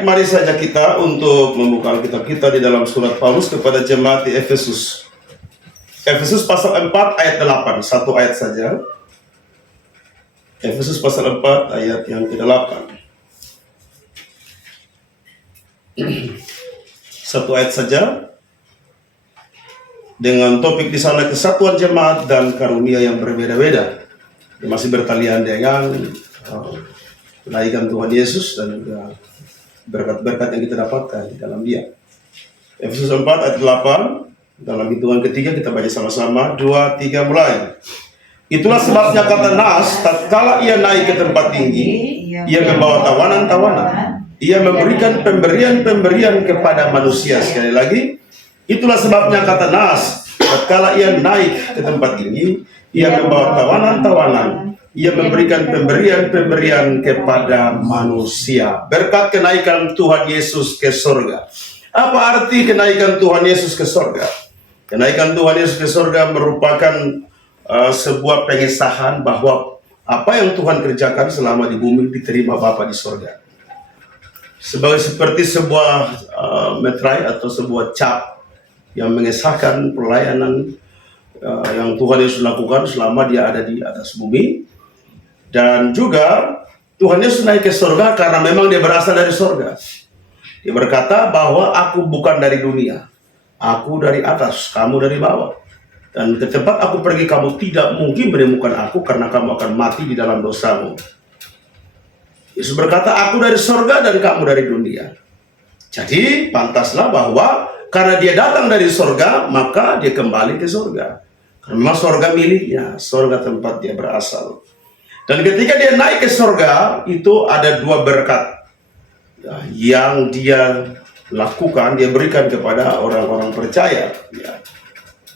Baik, mari saja kita untuk membuka Alkitab kita di dalam surat Paulus kepada jemaat di Efesus. Efesus pasal 4 ayat 8, satu ayat saja. Efesus pasal 4 ayat yang ke-8. Satu ayat saja. Dengan topik di sana kesatuan jemaat dan karunia yang berbeda-beda. Masih bertalian dengan kenaikan Tuhan Yesus dan juga berkat-berkat yang kita dapatkan di dalam Dia. Efesus 4 ayat 8, dalam hitungan ketiga kita baca sama-sama, 2, 3 mulai. Itulah sebabnya kata Nas, tatkala ia naik ke tempat tinggi, ia membawa tawanan-tawanan, ia memberikan pemberian-pemberian kepada manusia. Sekali lagi, itulah sebabnya kata Nas, tatkala ia naik ke tempat tinggi, ia membawa tawanan-tawanan, ia memberikan pemberian-pemberian kepada manusia. Berkat kenaikan Tuhan Yesus ke surga. Apa arti kenaikan Tuhan Yesus ke surga? Kenaikan Tuhan Yesus ke surga merupakan sebuah pengesahan bahwa apa yang Tuhan kerjakan selama di bumi diterima Bapa di surga. Seperti sebuah metrai atau sebuah cap yang mengesahkan pelayanan yang Tuhan Yesus lakukan selama dia ada di atas bumi. Dan juga Tuhan Yesus naik ke surga karena memang dia berasal dari surga. Dia berkata bahwa aku bukan dari dunia, aku dari atas, kamu dari bawah. Dan ke tempat aku pergi kamu tidak mungkin menemukan aku karena kamu akan mati di dalam dosamu. Yesus berkata aku dari surga dan kamu dari dunia. Jadi pantaslah bahwa karena dia datang dari surga maka dia kembali ke surga. Karena memang surga miliknya, surga tempat dia berasal. Dan ketika dia naik ke surga, itu ada dua berkat yang dia lakukan, dia berikan kepada orang-orang percaya.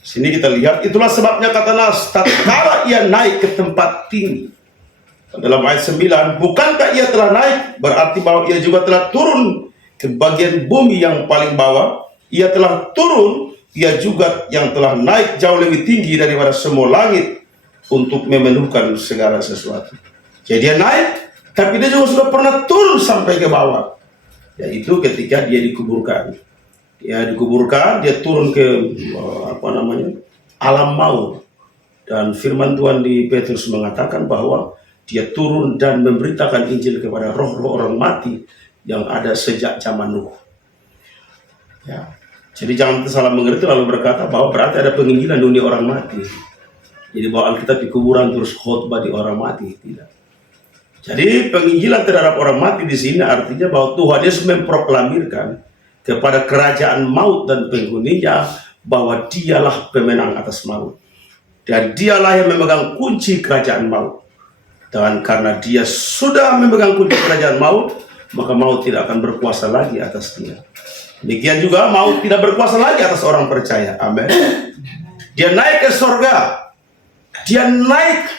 Sini kita lihat, itulah sebabnya kata Nas, tatkala ia naik ke tempat tinggi. Dalam ayat 9, bukankah ia telah naik, berarti bahwa ia juga telah turun ke bagian bumi yang paling bawah. Ia telah turun, ia juga yang telah naik jauh lebih tinggi daripada semua langit, untuk memenuhkan segala sesuatu. Jadi dia naik, tapi dia juga sudah pernah turun sampai ke bawah. Yaitu ketika dia dikuburkan. Dia dikuburkan, dia turun ke alam maut. Dan firman Tuhan di Petrus mengatakan bahwa dia turun dan memberitakan Injil kepada roh-roh orang mati yang ada sejak zaman Nuh. Ya. Jadi jangan salah mengerti lalu berkata bahwa berarti ada penginjilan dunia orang mati. Jadi bahwa Alkitab di kuburan terus khotbah di orang mati, tidak. Jadi penginjilan terhadap orang mati di sini artinya bahwa Tuhan Yesus memproklamirkan kepada kerajaan maut dan penghuninya bahwa dialah pemenang atas maut. Dan dialah yang memegang kunci kerajaan maut. Dan karena dia sudah memegang kunci kerajaan maut, maka maut tidak akan berkuasa lagi atas dia. Demikian juga maut tidak berkuasa lagi atas orang percaya. Amin. Dia naik ke surga. Dia naik,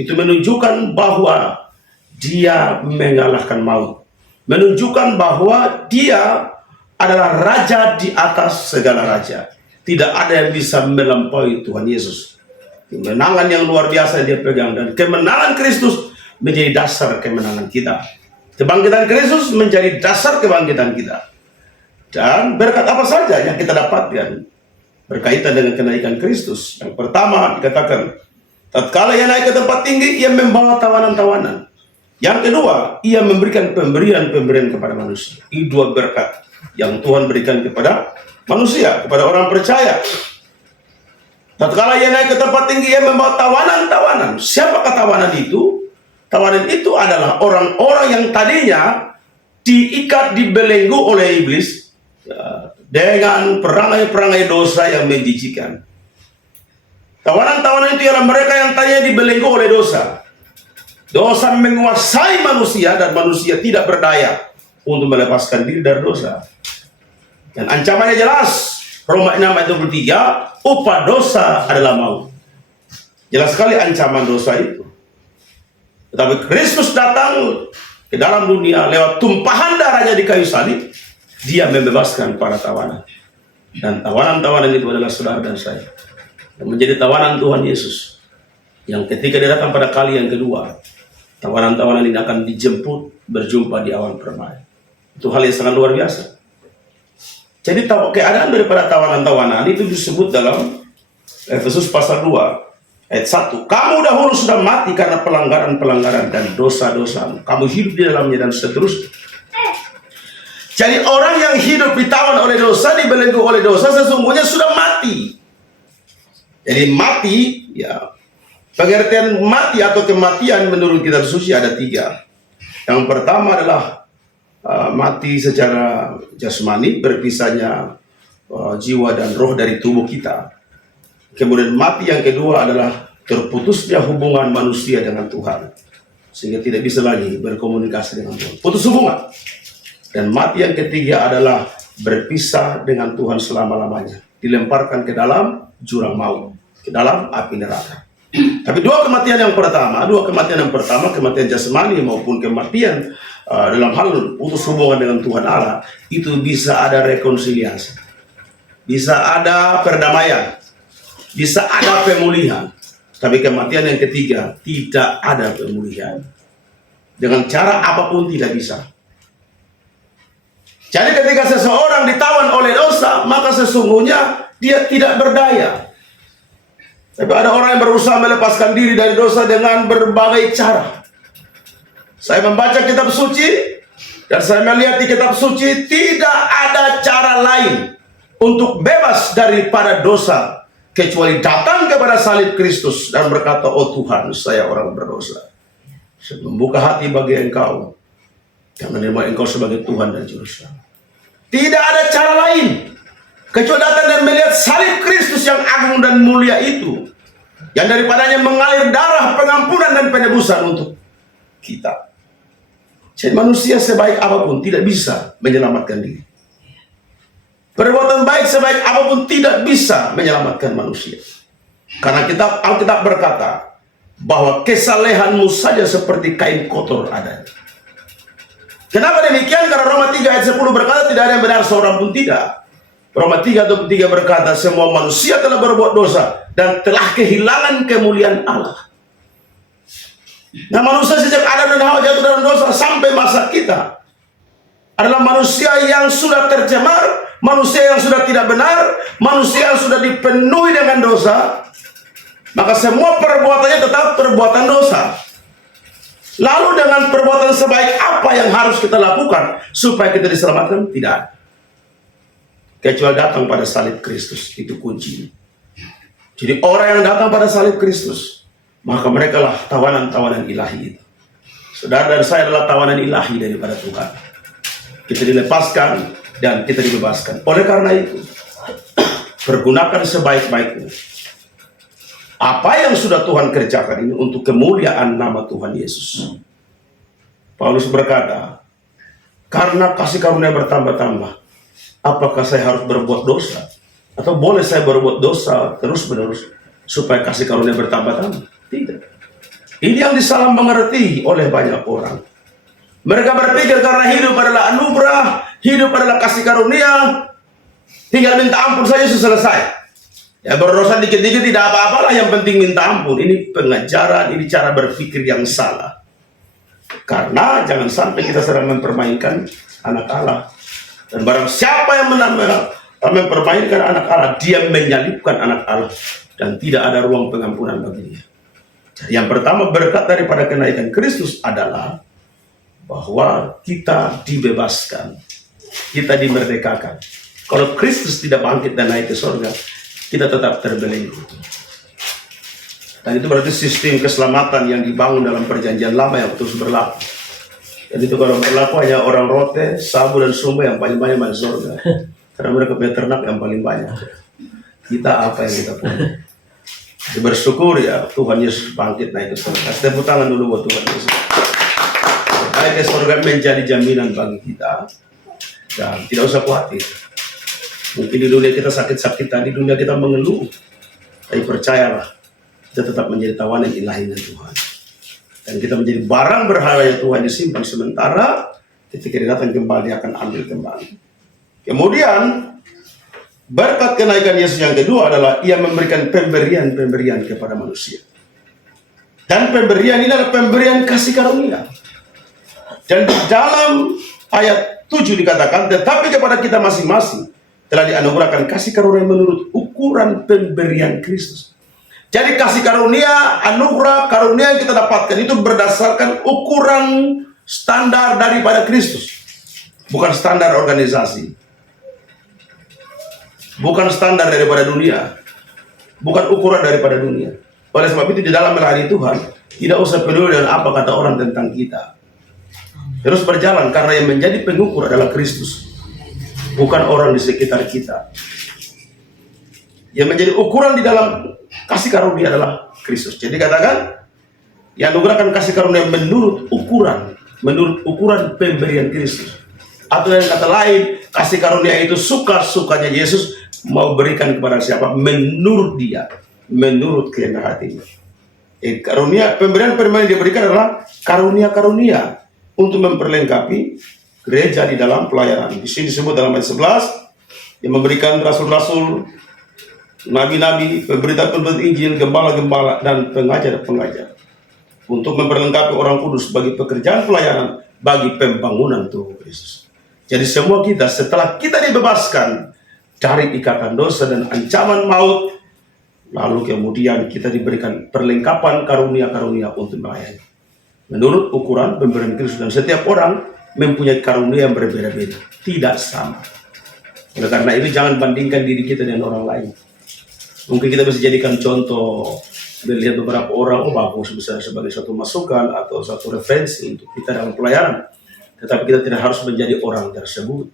itu menunjukkan bahwa dia mengalahkan maut. Menunjukkan bahwa dia adalah raja di atas segala raja. Tidak ada yang bisa melampaui Tuhan Yesus. Kemenangan yang luar biasa dia pegang. Dan kemenangan Kristus menjadi dasar kemenangan kita. Kebangkitan Kristus menjadi dasar kebangkitan kita. Dan berkat apa saja yang kita dapatkan berkaitan dengan kenaikan Kristus. Yang pertama dikatakan, tatkala ia naik ke tempat tinggi, ia membawa tawanan-tawanan. Yang kedua, ia memberikan pemberian-pemberian kepada manusia. Ini dua berkat yang Tuhan berikan kepada manusia, kepada orang percaya. Tatkala ia naik ke tempat tinggi, ia membawa tawanan-tawanan. Siapakah tawanan itu? Tawanan itu adalah orang-orang yang tadinya diikat, dibelenggu oleh iblis dengan perangai-perangai dosa yang menjijikan. Tawanan-tawanan itu ialah mereka yang tadinya dibelenggu oleh dosa. Dosa menguasai manusia dan manusia tidak berdaya untuk melepaskan diri dari dosa. Dan ancamannya jelas. Roma 6 ayat 23, upah dosa adalah maut. Jelas sekali ancaman dosa itu. Tetapi Kristus datang ke dalam dunia lewat tumpahan darahnya di kayu salib. Dia membebaskan para tawanan. Dan tawanan-tawanan itu adalah saudara dan saya. Yang menjadi tawanan Tuhan Yesus. Yang ketika dia datang pada kali yang kedua, tawanan-tawanan ini akan dijemput berjumpa di awan permai. Itu hal yang sangat luar biasa. Jadi keadaan daripada tawanan-tawanan itu disebut dalam Efesus pasal 2 ayat 1. Kamu dahulu sudah mati karena pelanggaran-pelanggaran dan dosa-dosa. Kamu hidup di dalamnya dan seterusnya. Jadi orang yang hidup ditawan oleh dosa, dibelenggu oleh dosa, sesungguhnya sudah mati. Jadi mati, ya, pengertian mati atau kematian menurut kitab suci ada 3. Yang pertama adalah mati secara jasmani, berpisahnya jiwa dan roh dari tubuh kita. Kemudian mati yang kedua adalah terputusnya hubungan manusia dengan Tuhan, sehingga tidak bisa lagi berkomunikasi dengan Tuhan, putus hubungan. Dan mati yang ketiga adalah berpisah dengan Tuhan selama-lamanya, dilemparkan ke dalam jurang maut, ke dalam api neraka. Tapi dua kematian yang pertama, kematian jasmani maupun kematian dalam hal putus hubungan dengan Tuhan Allah, itu bisa ada rekonsiliasi, bisa ada perdamaian, bisa ada pemulihan. Tapi kematian yang ketiga tidak ada pemulihan, dengan cara apapun tidak bisa. Jadi ketika seseorang ditawan oleh dosa, maka sesungguhnya dia tidak berdaya. Tapi ada orang yang berusaha melepaskan diri dari dosa dengan berbagai cara. Saya membaca kitab suci, dan saya melihat di kitab suci tidak ada cara lain untuk bebas daripada dosa, kecuali datang kepada salib Kristus dan berkata, oh Tuhan, saya orang berdosa. Saya membuka hati bagi Engkau dan menerima Engkau sebagai Tuhan dan Juru Selamat. Tidak ada cara lain kecuali datang dan melihat salib Kristus yang agung dan mulia itu, yang daripadanya mengalir darah pengampunan dan penebusan untuk kita. Jadi manusia sebaik apapun tidak bisa menyelamatkan diri. Perbuatan baik sebaik apapun tidak bisa menyelamatkan manusia. Karena Alkitab berkata bahwa kesalehanmu saja seperti kain kotor adanya. Kenapa demikian? Karena Roma 3 ayat 10 berkata tidak ada yang benar seorang pun tidak. Roma 3:3 berkata semua manusia telah berbuat dosa dan telah kehilangan kemuliaan Allah. Nah, manusia sejak Adam dan Hawa jatuh dalam dosa sampai masa kita adalah manusia yang sudah tercemar, manusia yang sudah tidak benar, manusia yang sudah dipenuhi dengan dosa. Maka semua perbuatannya tetap perbuatan dosa. Lalu dengan perbuatan sebaik apa yang harus kita lakukan supaya kita diselamatkan? Tidak ada. Kecuali datang pada salib Kristus, itu kunci. Jadi orang yang datang pada salib Kristus, maka mereka lah tawanan-tawanan ilahi itu. Saudara dan saya adalah tawanan ilahi daripada Tuhan. Kita dilepaskan dan kita dibebaskan. Oleh karena itu, pergunakan sebaik-baiknya apa yang sudah Tuhan kerjakan ini untuk kemuliaan nama Tuhan Yesus. Paulus berkata, karena kasih karunia bertambah-tambah, apakah saya harus berbuat dosa? Atau boleh saya berbuat dosa terus-menerus supaya kasih karunia bertambah-tambah? Tidak. Ini yang disalah mengerti oleh banyak orang. Mereka berpikir karena hidup adalah anugerah, hidup adalah kasih karunia, tinggal minta ampun saja selesai. Ya, berdosa dikit-dikit tidak apa-apalah, yang penting minta ampun. Ini pengajaran, ini cara berpikir yang salah. Karena jangan sampai kita sedang mempermainkan anak Allah. Dan barang siapa yang mempermainkan anak Allah, dia menyalibkan anak Allah. Dan tidak ada ruang pengampunan bagi dia. Jadi yang pertama berkat daripada kenaikan Kristus adalah bahwa kita dibebaskan. Kita dimerdekakan. Kalau Kristus tidak bangkit dan naik ke surga, kita tetap terbelenggu. Dan itu berarti sistem keselamatan yang dibangun dalam perjanjian lama yang terus berlaku. Dan itu kalau berlaku hanya orang rote, sabu dan sumba yang paling banyak masuk surga. Karena mereka punya ternak yang paling banyak. Kita apa yang kita punya? Jadi bersyukur ya Tuhan Yesus bangkit naik ke surga. Tepuk tangan dulu buat Tuhan Yesus. Naik ke surga menjadi jaminan bagi kita. Dan tidak usah khawatir. Mungkin di dunia kita sakit-sakitan, di dunia kita mengeluh. Tapi percayalah, kita tetap menjadi tawanan ilahi dari Tuhan. Dan kita menjadi barang berharga yang Tuhan disimpan sementara, ketika dia datang kembali dia akan ambil kembali. Kemudian, berkat kenaikan Yesus yang kedua adalah ia memberikan pemberian-pemberian kepada manusia. Dan pemberian ini adalah pemberian kasih karunia. Dan di dalam ayat 7 dikatakan, tetapi kepada kita masing-masing telah dianugerahkan kasih karunia menurut ukuran pemberian Kristus. Jadi kasih karunia, anugerah, karunia yang kita dapatkan itu berdasarkan ukuran standar daripada Kristus. Bukan standar organisasi. Bukan standar daripada dunia. Bukan ukuran daripada dunia. Oleh sebab itu di dalam melayani Tuhan, tidak usah peduli dengan apa kata orang tentang kita. Terus berjalan karena yang menjadi pengukur adalah Kristus. Bukan orang di sekitar kita. Yang menjadi ukuran di dalam kasih karunia adalah Kristus. Jadi katakan, yang anugerahkan kasih karunia menurut ukuran pemberian Kristus. Atau yang kata lain, kasih karunia itu suka-sukanya Yesus mau berikan kepada siapa? Menurut dia, menurut kehendak hatinya. Pemberian yang diberikan adalah karunia-karunia untuk memperlengkapi gereja di dalam pelayanan. Di sini disebut dalam ayat 11, yang memberikan rasul-rasul, nabi-nabi, pemberita-pemberita Injil, gembala-gembala, dan pengajar-pengajar untuk memperlengkapi orang kudus bagi pekerjaan pelayanan bagi pembangunan tubuh Kristus. Jadi semua kita setelah kita dibebaskan dari ikatan dosa dan ancaman maut, lalu kemudian kita diberikan perlengkapan karunia-karunia untuk melayani menurut ukuran pemberian Kristus. Dan setiap orang mempunyai karunia yang berbeda-beda, tidak sama. Oleh karena itu jangan bandingkan diri kita dengan orang lain. Mungkin kita bisa jadikan contoh, melihat beberapa orang, bagus, bisa sebagai satu masukan atau satu referensi untuk kita dalam pelayanan. Tetapi kita tidak harus menjadi orang tersebut,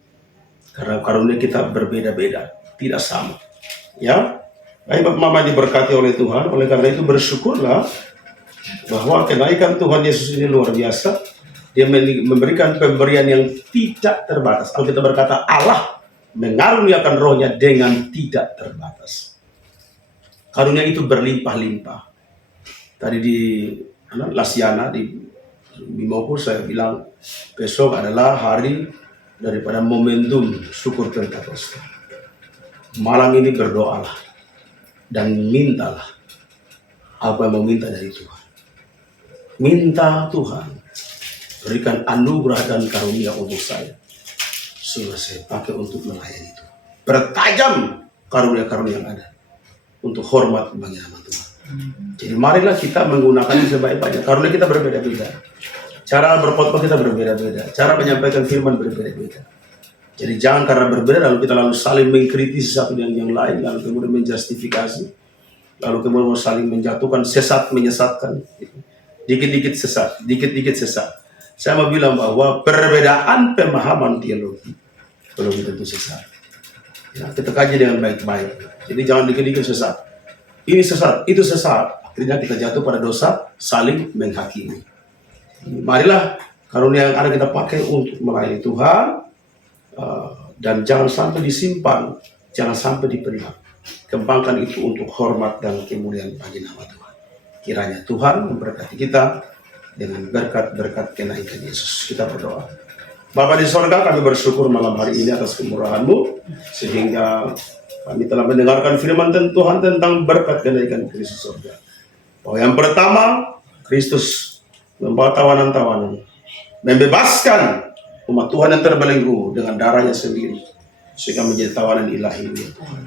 karena karunia kita berbeda-beda, tidak sama. Ya, baik Bapak Mama diberkati oleh Tuhan. Oleh karena itu bersyukurlah bahwa kenaikan Tuhan Yesus ini luar biasa. Dia memberikan pemberian yang tidak terbatas. Alkitab berkata Allah mengaruniakan rohnya dengan tidak terbatas. Karunia itu berlimpah-limpah. Tadi di Lasiana, di Bimoku saya bilang, besok adalah hari daripada momentum syukur Pentakosta. Malam ini berdoalah dan mintalah apa yang mau minta dari Tuhan. Minta Tuhan berikan anugerah dan karunia untuk saya, sehingga saya pakai untuk melayani Tuhan. Bertajam karunia-karunia yang ada untuk hormat bagi nama Tuhan. Jadi marilah kita menggunakan sebaik-baiknya. Karunia kita berbeda-beda. Cara berkhotbah kita berbeda-beda. Cara menyampaikan firman berbeda-beda. Jadi jangan karena berbeda lalu kita saling mengkritisi satu dengan yang lain, lalu kemudian menjustifikasi, lalu kemudian saling menjatuhkan, menyesatkan. Dikit-dikit sesat, dikit-dikit sesat. Saya mau bilang bahwa perbedaan pemahaman teologi belum tentu sesat. Ya, kita kaji dengan baik-baik. Jadi jangan dikit-dikit sesat. Ini sesat, itu sesat. Akhirnya kita jatuh pada dosa, saling menghakimi. Marilah karunia yang ada kita pakai untuk melayani Tuhan, dan jangan sampai disimpan, jangan sampai dipendam. Kembangkan itu untuk hormat dan kemuliaan bagi nama Tuhan. Kiranya Tuhan memberkati kita dengan berkat-berkat kenaikan Yesus. Kita berdoa. Bapa di sorga, kami bersyukur malam hari ini atas kemurahan-Mu, sehingga kami telah mendengarkan firman Tuhan tentang berkat kenaikan Kristus surga. Bahwa yang pertama, Kristus membawa tawanan-tawanan, membebaskan umat Tuhan yang terbelenggu dengan darahnya sendiri, sehingga menjadi tawanan ilahi ya Tuhan.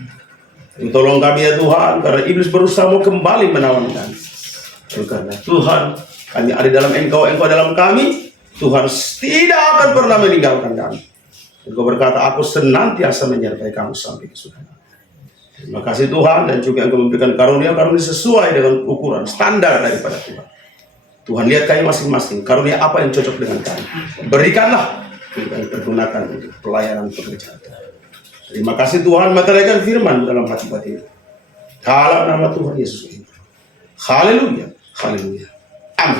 Tolong kami ya Tuhan, karena iblis berusaha mau kembali menawan kami. Karena Tuhan, kami ada dalam Engkau, Engkau dalam kami, Tuhan tidak akan pernah meninggalkan kami. Engkau berkata, aku senantiasa menyertai kamu sampai kesudahan. Terima kasih Tuhan, dan juga Engkau memberikan karunia-karunia sesuai dengan ukuran standar daripada Tuhan. Tuhan lihat kami masing-masing, karunia apa yang cocok dengan kami. Berikanlah, dan pergunakan untuk pelayanan pekerjaan Tuhan. Terima kasih Tuhan, meteraikan firman dalam hati-hati. Dalam nama Tuhan Yesus. Haleluya, haleluya. Amin.